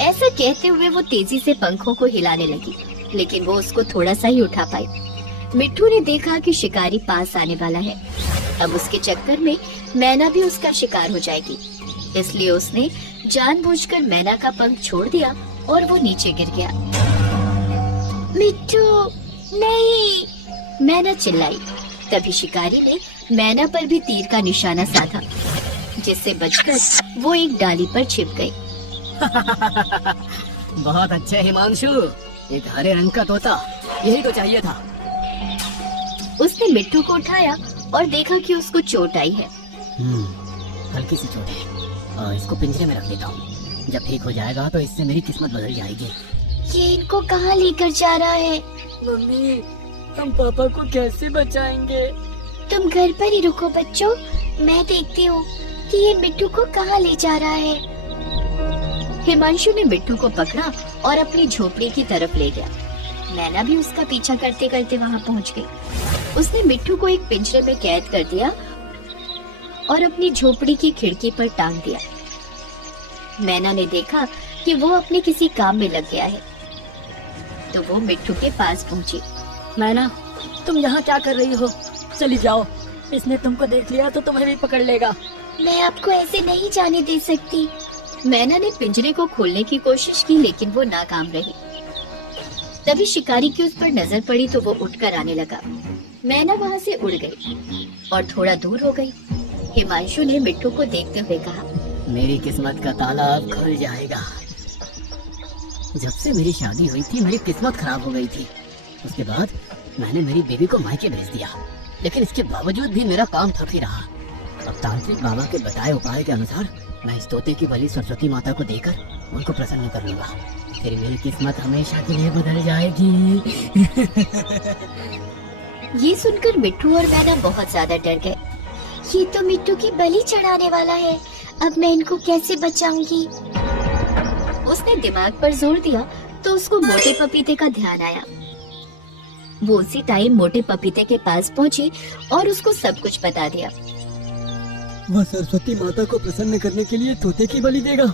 ऐसा कहते हुए वो तेजी से पंखों को हिलाने लगी, लेकिन वो उसको थोड़ा सा ही उठा पाई। मिट्ठू ने देखा कि शिकारी पास आने वाला है। अब उसके चक्कर में मैना भी उसका शिकार हो जाएगी, इसलिए उसने जानबूझकर मैना का पंख छोड़ दिया और वो नीचे गिर गया। मिट्ठू नहीं, मैना चिल्लाई। तभी शिकारी ने मैना पर भी तीर का निशाना साधा, जिससे बचकर वो एक डाली पर छिप गई। बहुत अच्छे हिमांशु, एक हरे रंग का तोता, यही तो चाहिए था। उसने मिट्ठू को उठाया और देखा कि उसको चोट आई है। हल्की सी चोट है, इसको पिंजरे में रख देता हूँ। जब ठीक हो जाएगा तो इससे मेरी किस्मत बदल जाएगी। ये इनको कहाँ लेकर जा रहा है? मम्मी, हम पापा को कैसे बचाएंगे? तुम घर पर ही रुको बच्चों, मैं देखती हूँ कि ये मिट्ठू को कहाँ ले जा रहा है। हिमांशु ने मिट्ठू को पकड़ा और अपनी झोपड़ी की तरफ ले गया। मैना भी उसका पीछा करते करते वहाँ पहुँच गई। उसने मिट्ठू को एक पिंजरे में कैद कर दिया और अपनी झोपड़ी की खिड़की पर टांग दिया। मैना ने देखा कि वो अपने किसी काम में लग गया है, तो वो मिट्ठू के पास पहुंची। मैना, तुम यहाँ क्या कर रही हो? चली जाओ, इसने तुमको देख लिया तो तुम्हें भी पकड़ लेगा। मैं आपको ऐसे नहीं जाने दे सकती। मैना ने पिंजरे को खोलने की कोशिश की, लेकिन वो नाकाम रही। तभी शिकारी की उस पर नजर पड़ी तो वो उठकर आने लगा। मैना वहाँ से उड़ गई और थोड़ा दूर हो गई। हिमांशु ने मिट्ठू को देखते हुए कहा, मेरी किस्मत का ताला अब खुल जाएगा। जब से मेरी शादी हुई थी मेरी किस्मत खराब हो गई थी। उसके बाद मैंने मेरी बेबी को मायके भेज दिया, लेकिन इसके बावजूद भी मेरा काम ठप ही रहा। अब तांत्रिक बाबा के बताए उपाय के अनुसार मैं इस तोते की बलि सरस्वती माता को देकर उनको प्रसन्न कर लूंगा। फिर मेरी किस्मत हमेशा के लिए बदल जाएगी। ये सुनकर मिट्ठू और मैना बहुत ज्यादा डर गए। ये तो मिट्टू की बलि चढ़ाने वाला है, अब मैं इनको कैसे बचाऊंगी? उसने दिमाग पर जोर दिया तो उसको मोटे पपीते का ध्यान आया। वो उसी टाइम मोटे पपीते के पास पहुंची और उसको सब कुछ बता दिया। वह सरस्वती माता को प्रसन्न करने के लिए तोते की बलि देगा।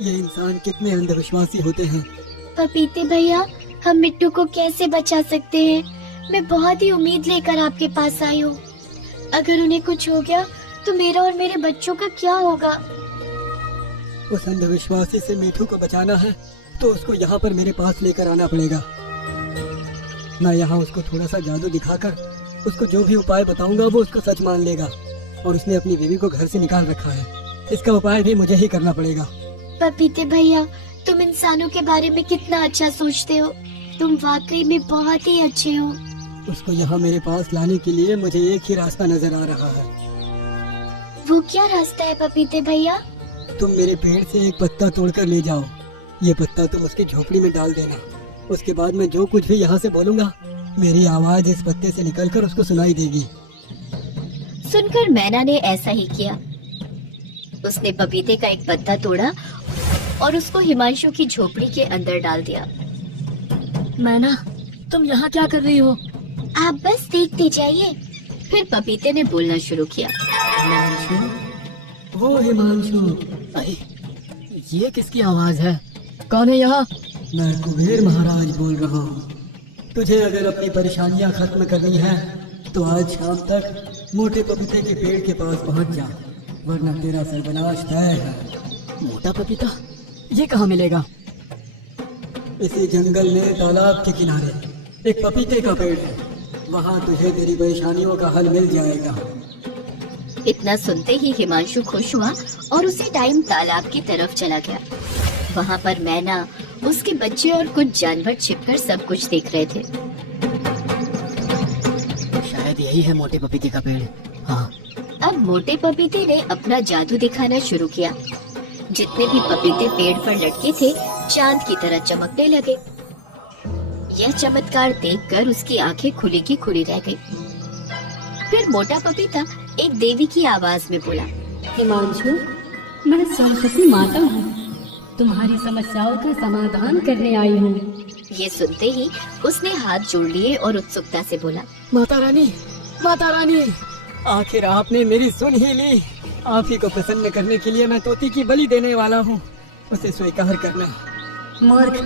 ये इंसान कितने अंधविश्वासी होते हैं। पपीते भैया, हम मिट्टू को कैसे बचा सकते हैं? मैं बहुत ही उम्मीद लेकर आपके पास आई हूँ। अगर उन्हें कुछ हो गया तो मेरा और मेरे बच्चों का क्या होगा? उस अंधविश्वासी से मिट्ठू को बचाना है तो उसको यहाँ पर मेरे पास लेकर आना पड़ेगा। मैं यहाँ उसको थोड़ा सा जादू दिखाकर उसको जो भी उपाय बताऊंगा वो उसको सच मान लेगा। और उसने अपनी बीवी को घर से निकाल रखा है, इसका उपाय भी मुझे ही करना पड़ेगा। पपीते भैया, तुम इंसानों के बारे में कितना अच्छा सोचते हो। तुम वाकई में बहुत ही अच्छे हो। उसको यहाँ मेरे पास लाने के लिए मुझे एक ही रास्ता नजर आ रहा है। वो क्या रास्ता है पपीते भैया? तुम मेरे पेड़ से एक पत्ता तोड़कर ले जाओ। ये पत्ता तुम उसकी झोपड़ी में डाल देना। उसके बाद मैं जो कुछ भी यहाँ से बोलूँगा मेरी आवाज इस पत्ते से निकलकर उसको सुनाई देगी। सुनकर मैना ने ऐसा ही किया। उसने पपीते का एक पत्ता तोड़ा और उसको हिमांशु की झोपड़ी के अंदर डाल दिया। मैना, तुम यहाँ क्या कर रही हो? आप बस देखते जाइए। फिर पपीते ने बोलना शुरू किया। हिमांशु, वो हिमांशु। अरे, ये किसकी आवाज है? कौन है यहाँ? मैं कुबेर महाराज बोल रहा हूँ। तुझे अगर अपनी परेशानियाँ खत्म करनी है तो आज शाम तक मोटे पपीते के पेड़ के पास पहुँच जा, वरना तेरा सर्वनाश तय है। मोटा पपीता? ये कहाँ मिलेगा? इसी जंगल में तालाब के किनारे एक पपीते का पेड़ है। वहाँ तुझे तेरी परेशानियों का हल मिल जाएगा। इतना सुनते ही हिमांशु खुश हुआ और उसी टाइम तालाब की तरफ चला गया। वहाँ पर मैना, उसके बच्चे और कुछ जानवर छिपकर सब कुछ देख रहे थे। शायद यही है मोटे पपीते का पेड़। हाँ। अब मोटे पपीते ने अपना जादू दिखाना शुरू किया। जितने भी पपीते पेड़ पर लटके थे चांद की तरह चमकने लगे। यह चमत्कार देखकर उसकी आंखें खुली की खुली रह गई। फिर मोटा पपीता एक देवी की आवाज में बोला, हिमांशु, मैं सरस्वती माता हूँ, तुम्हारी समस्याओं का समाधान करने आई हूँ। ये सुनते ही उसने हाथ जोड़ लिए और उत्सुकता से बोला, माता रानी, माता रानी, आखिर आपने मेरी सुन ही ली। आप ही को प्रसन्न करने के लिए मैं तोती की बलि देने वाला हूँ। उसे स्वीकार करना। मूर्ख,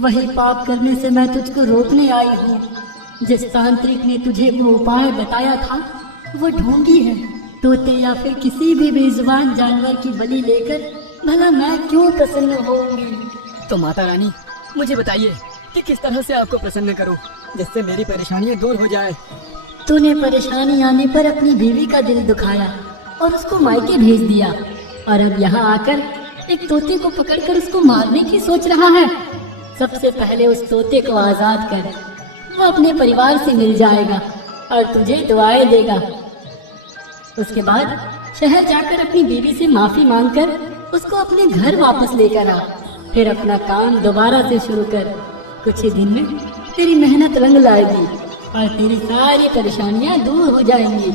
वही पाप करने से मैं तुझको रोकने आई हूँ। जिस तांत्रिक ने तुझे वो उपाय बताया था वो ढोंगी है। तोते या फिर किसी भी बेजुबान जानवर की बलि लेकर भला मैं क्यों प्रसन्न होऊंगी? तो माता रानी मुझे बताइए कि किस तरह से आपको प्रसन्न करूं जिससे मेरी परेशानियां दूर हो जाए। तूने परेशानी आने पर अपनी बीवी का दिल दुखाया और उसको मायके भेज दिया, और अब यहाँ आकर एक तोते को पकड़कर उसको मारने की सोच रहा है। सबसे पहले उस तोते को आजाद कर, वो अपने परिवार से मिल जाएगा और तुझे दुआएं देगा। उसके बाद शहर जाकर अपनी बीवी से माफी मांगकर उसको अपने घर वापस लेकर आ। फिर अपना काम दोबारा से शुरू कर। कुछ ही दिन में तेरी मेहनत रंग लाएगी और तेरी सारी परेशानियां दूर हो जाएंगी।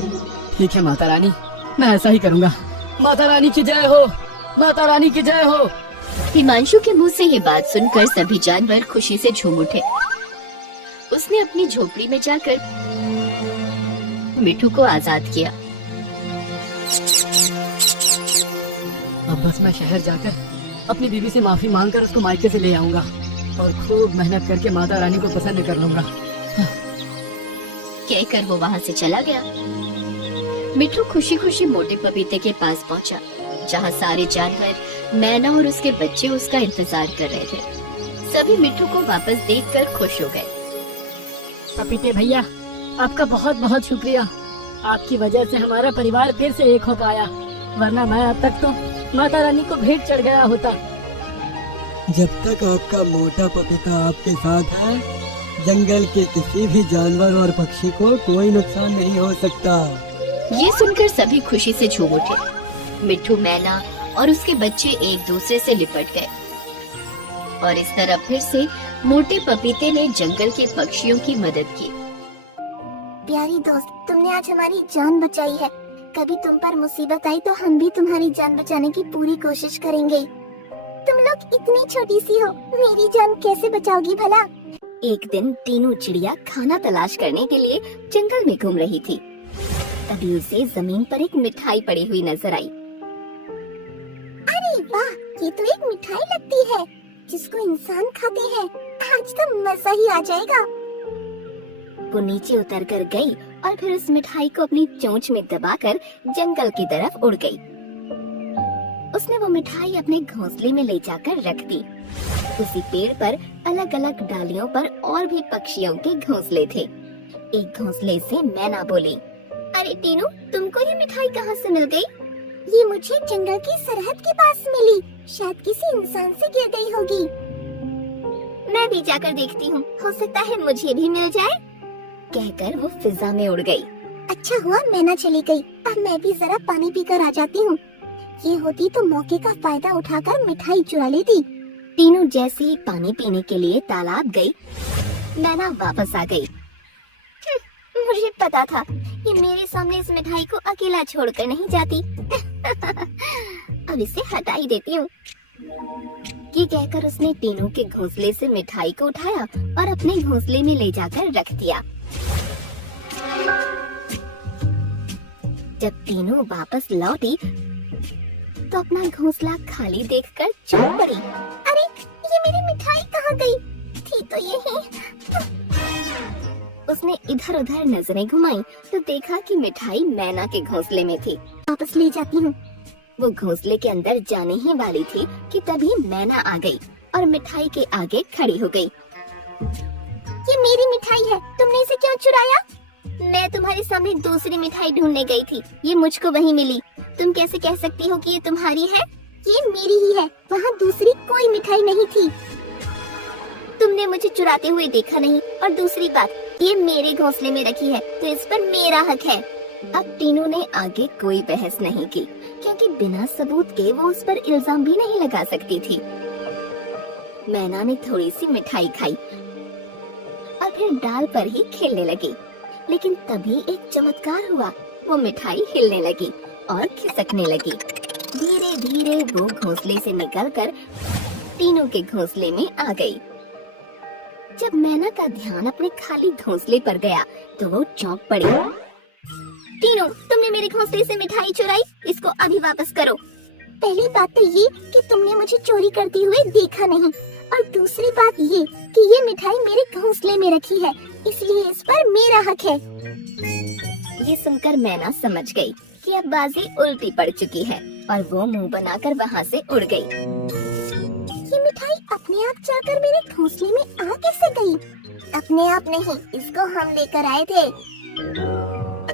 ठीक है माता रानी, मैं ऐसा ही करूंगा। माता रानी की जय हो, माता रानी की जय हो। हिमांशु के मुंह से ये बात सुनकर सभी जानवर खुशी से झूम उठे। उसने अपनी झोपड़ी में जाकर मिठू को आजाद किया। अब बस मैं शहर जाकर अपनी बीवी से माफी मांगकर उसको मायके से ले आऊंगा और खूब मेहनत करके माता रानी को प्रसन्न कर लूंगा। कहकर वो वहाँ से चला गया। मिठू खुशी खुशी मोटे पपीते के पास पहुँचा, जहाँ सारे जानवर मैना और उसके बच्चे उसका इंतजार कर रहे थे। सभी मिठू को वापस देखकर खुश हो गए। पपीते भैया, आपका बहुत बहुत शुक्रिया। आपकी वजह से हमारा परिवार फिर से एक हो पाया, वरना मैं अब तक तो माता रानी को भेंट चढ़ गया होता। जब तक आपका मोटा पपीता आपके साथ है, जंगल के किसी भी जानवर और पक्षी को कोई नुकसान नहीं हो सकता। ये सुनकर सभी खुशी से झूम उठे। मिठू, मैना और उसके बच्चे एक दूसरे से लिपट गए और इस तरह फिर से मोटे पपीते ने जंगल के पक्षियों की मदद की। प्यारी दोस्त, तुमने आज हमारी जान बचाई है। कभी तुम पर मुसीबत आई तो हम भी तुम्हारी जान बचाने की पूरी कोशिश करेंगे। तुम लोग इतनी छोटी सी हो, मेरी जान कैसे बचाओगी भला? एक दिन तीनों चिड़िया खाना तलाश करने के लिए जंगल में घूम रही थी। तभी उसे जमीन पर एक मिठाई पड़ी हुई नजर आई। अरे वाह, ये तो एक मिठाई लगती है जिसको इंसान खाते हैं। आज तो मजा ही आ जाएगा। वो नीचे उतर कर गई और फिर उस मिठाई को अपनी चोंच में दबाकर जंगल की तरफ उड़ गई। उसने वो मिठाई अपने घोंसले में ले जाकर रख दी। उसी पेड़ पर अलग अलग डालियों पर और भी पक्षियों के घोंसले थे। एक घोंसले से मैना बोली, अरे टीनू, तुमको ये मिठाई कहाँ से मिल गई? ये मुझे जंगल की सरहद के पास मिली। शायद किसी इंसान से गिर गई होगी। मैं भी जाकर देखती हूँ, हो सकता है मुझे भी मिल जाए। कहकर वो फिजा में उड़ गई। अच्छा हुआ मैना चली गई। अब मैं भी जरा पानी पीकर आ जाती हूँ। ये होती तो मौके का फायदा उठाकर मिठाई चुरा लेती। तीनों जैसे ही पानी पीने के लिए तालाब गई, मैना वापस आ गई। मुझे पता था ये मेरे सामने इस मिठाई को अकेला छोड़कर नहीं जाती। अब इसे हटा ही देती हूँ। ये कहकर उसने तीनों के घोंसले से मिठाई को उठाया और अपने घोंसले में ले जाकर रख दिया। जब तीनों वापस लौटी तो अपना घोंसला खाली देखकर चौंक पड़ी। अरे, ये मेरी मिठाई कहाँ गई? थी तो यहीं। उसने इधर उधर नजरें घुमाई तो देखा कि मिठाई मैना के घोंसले में थी। वापस ले जाती हूँ। वो घोंसले के अंदर जाने ही वाली थी कि तभी मैना आ गई और मिठाई के आगे खड़ी हो गई। ये मेरी मिठाई है, तुमने इसे क्यों चुराया? मैं तुम्हारे सामने दूसरी मिठाई ढूंढने गई थी, ये मुझको वहीं मिली। तुम कैसे कह सकती हो कि ये तुम्हारी है? ये मेरी ही है, वहाँ दूसरी कोई मिठाई नहीं थी। तुमने मुझे चुराते हुए देखा नहीं, और दूसरी बात, ये मेरे घोंसले में रखी है तो इस पर मेरा हक है। अब तीनों ने आगे कोई बहस नहीं की, क्योंकि बिना सबूत के वो उस पर इल्जाम भी नहीं लगा सकती थी। मैना ने थोड़ी सी मिठाई खाई और फिर डाल पर ही खेलने लगी, लेकिन तभी एक चमत्कार हुआ। वो मिठाई हिलने लगी और खिसकने लगी। धीरे धीरे वो घोंसले से निकलकर तीनों के घोंसले में आ गई। जब मैना का ध्यान अपने खाली घोंसले पर गया तो वो चौंक पड़ी। तीनों, तुमने मेरे घोंसले से मिठाई चुराई, इसको अभी वापस करो। पहली बात तो ये कि तुमने मुझे चोरी करते हुए देखा नहीं, और दूसरी बात ये कि ये मिठाई मेरे घोंसले में रखी है, इसलिए इस पर मेरा हक है। ये सुनकर मैना समझ गई कि अब बाजी उल्टी पड़ चुकी है और वो मुंह बनाकर वहाँ से उड़ गई। ये मिठाई अपने आप चढ़कर मेरे घोंसले में आ कैसे गई? अपने आप नहीं, इसको हम लेकर आए थे।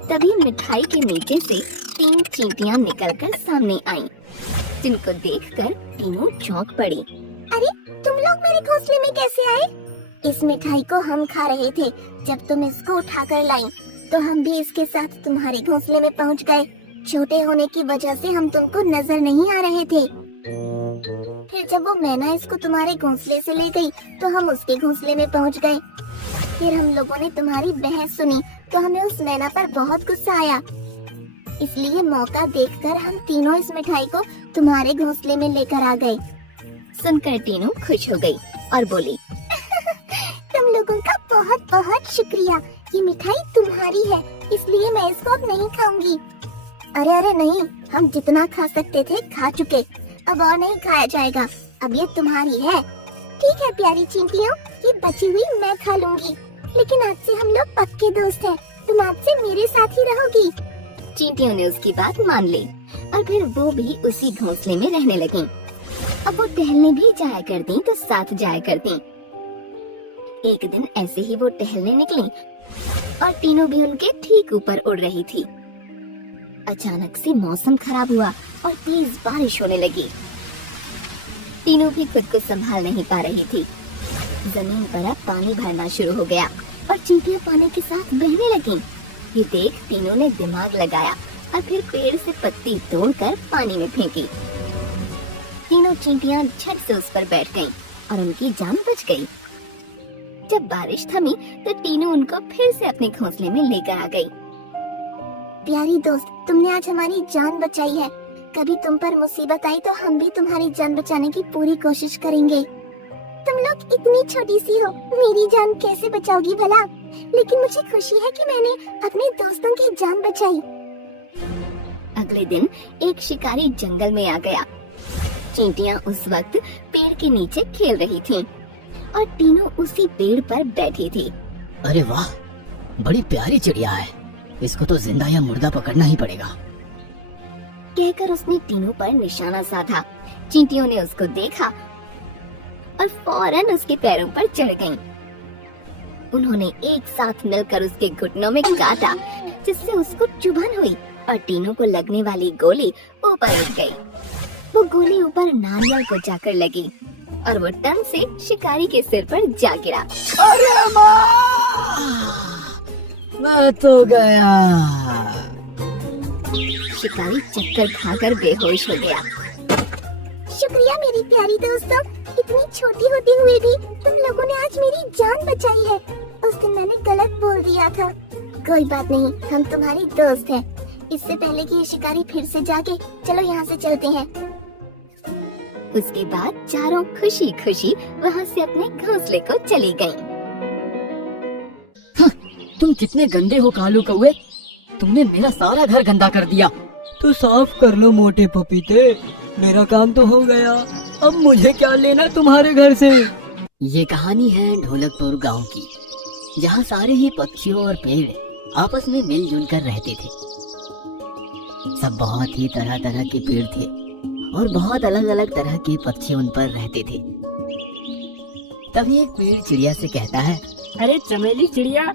तभी मिठाई के नीचे से 3 चींटियां निकलकर सामने आईं, जिनको देखकर तीनों चौंक पड़ी। अरे तुम लोग मेरे घोंसले में कैसे आए? इस मिठाई को हम खा रहे थे, जब तुम इसको उठाकर लाई तो हम भी इसके साथ तुम्हारे घोंसले में पहुंच गए। छोटे होने की वजह से हम तुमको नजर नहीं आ रहे थे। फिर जब वो मैना इसको तुम्हारे घोंसले से ले गई तो हम उसके घोंसले में पहुंच गए। फिर हम लोगों ने तुम्हारी बहस सुनी तो हमें उस मैना पर बहुत गुस्सा आया, इसलिए मौका देखकर हम तीनों इस मिठाई को तुम्हारे घोंसले में लेकर आ गए। सुनकर टीनू खुश हो गई और बोली, तुम लोगों का बहुत बहुत शुक्रिया। ये मिठाई तुम्हारी है, इसलिए मैं इसको अब नहीं खाऊंगी। अरे नहीं, हम जितना खा सकते थे खा चुके, अब और नहीं खाया जाएगा। अब ये तुम्हारी है। ठीक है प्यारी चींटियों, ये बची हुई मैं खा लूंगी, लेकिन आज से हम लोग पक्के दोस्त हैं। तुम आज से मेरे साथ ही रहोगी। चींटियों ने उसकी बात मान ली और फिर वो भी उसी घोंसले में रहने लगी। अब वो टहलने भी जाया करती तो साथ जाया करती। एक दिन ऐसे ही वो टहलने निकली और तीनों भी उनके ठीक ऊपर उड़ रही थी। अचानक से मौसम खराब हुआ और तेज बारिश होने लगी। तीनों भी खुद को संभाल नहीं पा रही थी। जमीन पर अब पानी भरना शुरू हो गया और चींटियां पानी के साथ बहने लगी। ये देख तीनों ने दिमाग लगाया और फिर पेड़ से पत्ती तोड़कर पानी में फेंकी। तीनों चींटियां झट से उस पर बैठ गईं और उनकी जान बच गई। जब बारिश थमी तो तीनों उनको फिर से अपने घोंसले में लेकर आ गई। प्यारी दोस्त, तुमने आज हमारी जान बचाई है। कभी तुम पर मुसीबत आई तो हम भी तुम्हारी जान बचाने की पूरी कोशिश करेंगे। तुम लोग इतनी छोटी सी हो, मेरी जान कैसे बचाओगी भला? लेकिन मुझे खुशी है कि मैंने अपने दोस्तों की जान बचाई। अगले दिन एक शिकारी जंगल में आ गया। चींटियां उस वक्त पेड़ के नीचे खेल रही थीं और तीनों उसी पेड़ पर बैठी थी। अरे वाह, बड़ी प्यारी चिड़िया है, इसको तो जिंदा या मुर्दा पकड़ना ही पड़ेगा। कहकर उसने तीनों पर निशाना साधा। चींटियों ने उसको देखा और फौरन उसके पैरों पर चढ़ गईं। उन्होंने एक साथ मिलकर उसके घुटनों में काटा, जिससे उसको चुभन हुई और तीनों को लगने वाली गोली ऊपर उठ गई। वो गोली ऊपर नारियल को जाकर लगी और वो टन से शिकारी के सिर पर जा गिरा। अरे माँ, मैं तो गया। शिकारी चक्कर खाकर बेहोश हो गया। शुक्रिया मेरी प्यारी दोस्तों, इतनी छोटी होते हुए भी तुम लोगों ने आज मेरी जान बचाई है। उस दिन मैंने गलत बोल दिया था। कोई बात नहीं, हम तुम्हारी दोस्त हैं। इससे पहले कि ये शिकारी फिर से जागे, चलो यहाँ से चलते हैं। उसके बाद चारों खुशी खुशी वहाँ से अपने घोंसले को चली गईं। तुम कितने गंदे हो कालू कौवे, तुमने मेरा सारा घर गंदा कर दिया। तो साफ कर लो मोटे पपीते, मेरा काम तो हो गया। अब मुझे क्या लेना तुम्हारे घर से? ये कहानी है ढोलकपुर गांव की, जहाँ सारे ही पक्षियों और पेड़ आपस में मिलजुल कर रहते थे। सब बहुत ही तरह तरह के पेड़ थे और बहुत अलग अलग तरह के पक्षी उन पर रहते थे। तभी एक पेड़ चिड़िया से कहता है, अरे चमेली चिड़िया,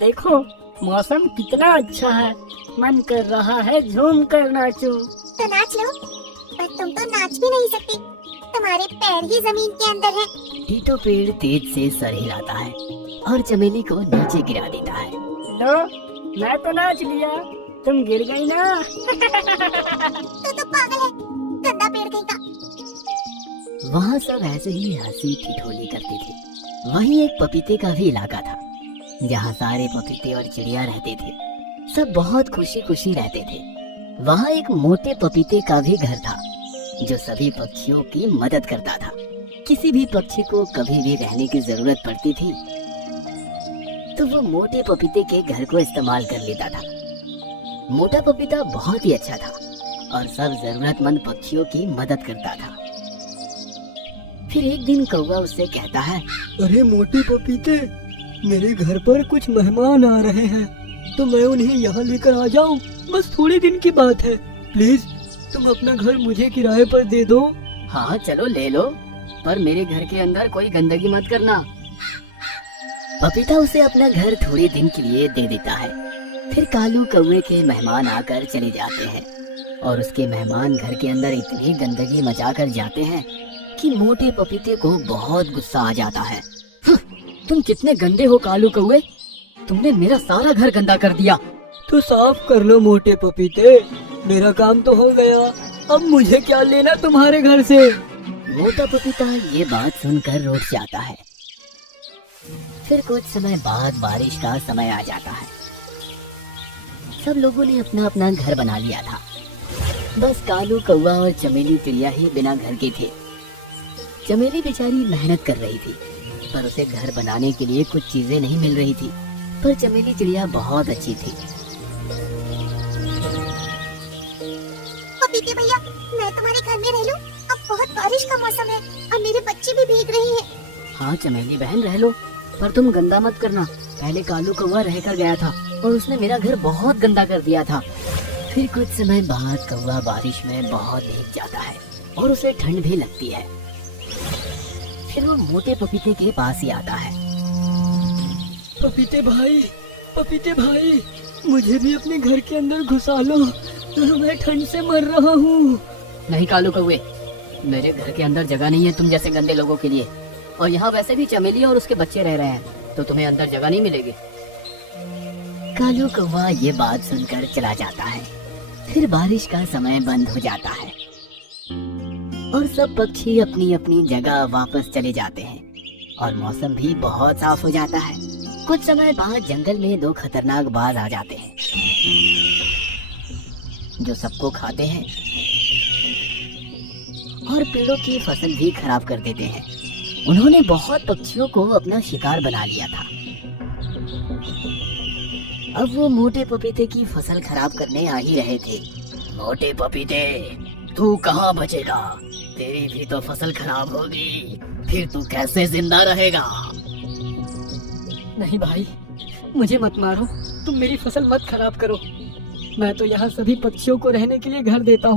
देखो मौसम कितना अच्छा है, मन कर रहा है झूम कर नाचूं। तो नाच लो, पर तुम तो नाच भी नहीं सकती, तुम्हारे पैर ही जमीन के अंदर है। टीटो पेड़ तेज से सर हिलाता है और चमेली को नीचे गिरा देता है। लो, मैं तो नाच लिया, तुम गिर गई ना। तो पागल है, गंदा पेड़ कहीं का। वहाँ सब ऐसे ही हंसी ठिठोली करते थे। वहीं एक पपीते का भी इलाका था, जहाँ सारे पपीते और चिड़िया रहते थे। सब बहुत खुशी खुशी रहते थे। वहाँ एक मोटे पपीते का भी घर था, जो सभी पक्षियों की मदद करता था। किसी भी पक्षी को कभी भी रहने की जरूरत पड़ती थी तो वो मोटे पपीते के घर को इस्तेमाल कर लेता था। मोटा पपीता बहुत ही अच्छा था और सब जरूरतमंद पक्षियों की मदद करता था। फिर एक दिन कौवा उससे कहता है, अरे मोटे पपीते, मेरे घर पर कुछ मेहमान आ रहे हैं, तो मैं उन्हें यहाँ लेकर आ जाऊँ? बस थोड़े दिन की बात है, प्लीज तुम अपना घर मुझे किराए पर दे दो। हाँ चलो ले लो, पर मेरे घर के अंदर कोई गंदगी मत करना। पपीता उसे अपना घर थोड़े दिन के लिए दे देता है। फिर कालू कौवे के मेहमान आकर चले जाते हैं और उसके मेहमान घर के अंदर इतनी गंदगी मचा कर जाते हैं कि मोटे पपीते को बहुत गुस्सा आ जाता है। तुम कितने गंदे हो कालू कौवे, तुमने मेरा सारा घर गंदा कर दिया। तो साफ कर लो मोटे पपीते, मेरा काम तो हो गया, अब मुझे क्या लेना तुम्हारे घर से। मोटा पपीता ये बात सुनकर रूठ जाता है। फिर कुछ समय बाद बारिश का समय आ जाता है। सब लोगों ने अपना अपना घर बना लिया था। बस कालू कौवा और चमेली चिड़िया ही बिना घर के थे। चमेली बेचारी मेहनत कर रही थी, पर उसे घर बनाने के लिए कुछ चीजें नहीं मिल रही थी। पर चमेली चिड़िया बहुत अच्छी थी। पपीते भैया, मैं तुम्हारे घर में रह लूं? अब बहुत बारिश का मौसम है और मेरे बच्चे भी भीग रहे हैं। हाँ चमेली बहन रह लो, पर तुम गंदा मत करना। पहले कालू कौवा रह कर गया था और उसने मेरा घर बहुत गंदा कर दिया था। फिर कुछ समय बाद कौवा बारिश में बहुत भीग जाता है और उसे ठंड भी लगती है। फिर वो मोटे पपीते के पास ही आता है। पपीते भाई, मुझे भी अपने घर के अंदर घुसा लो, मैं ठंड से मर रहा हूँ। नहीं कालू कौवे, मेरे घर के अंदर जगह नहीं है तुम जैसे गंदे लोगों के लिए, और यहाँ वैसे भी चमेली और उसके बच्चे रह रहे हैं, तो तुम्हें अंदर जगह नहीं मिलेगी। कालू कौवा ये बात सुनकर चला जाता है। फिर बारिश का समय बंद हो जाता है और सब पक्षी अपनी अपनी जगह वापस चले जाते हैं और मौसम भी बहुत साफ हो जाता है। कुछ समय बाद जंगल में 2 खतरनाक बाज आ जाते हैं जो सबको खाते हैं और पेड़ों की फसल भी खराब कर देते हैं। उन्होंने बहुत पक्षियों को अपना शिकार बना लिया था। अब वो मोटे पपीते की फसल खराब करने आ ही रहे थे। मोटे पपीते, तू कहाँ बचेगा? तेरी भी तो फसल खराब होगी, फिर तू कैसे जिंदा रहेगा? नहीं भाई, मुझे मत मारो, तुम मेरी फसल मत खराब करो। मैं तो यहाँ सभी पक्षियों को रहने के लिए घर देता हूँ।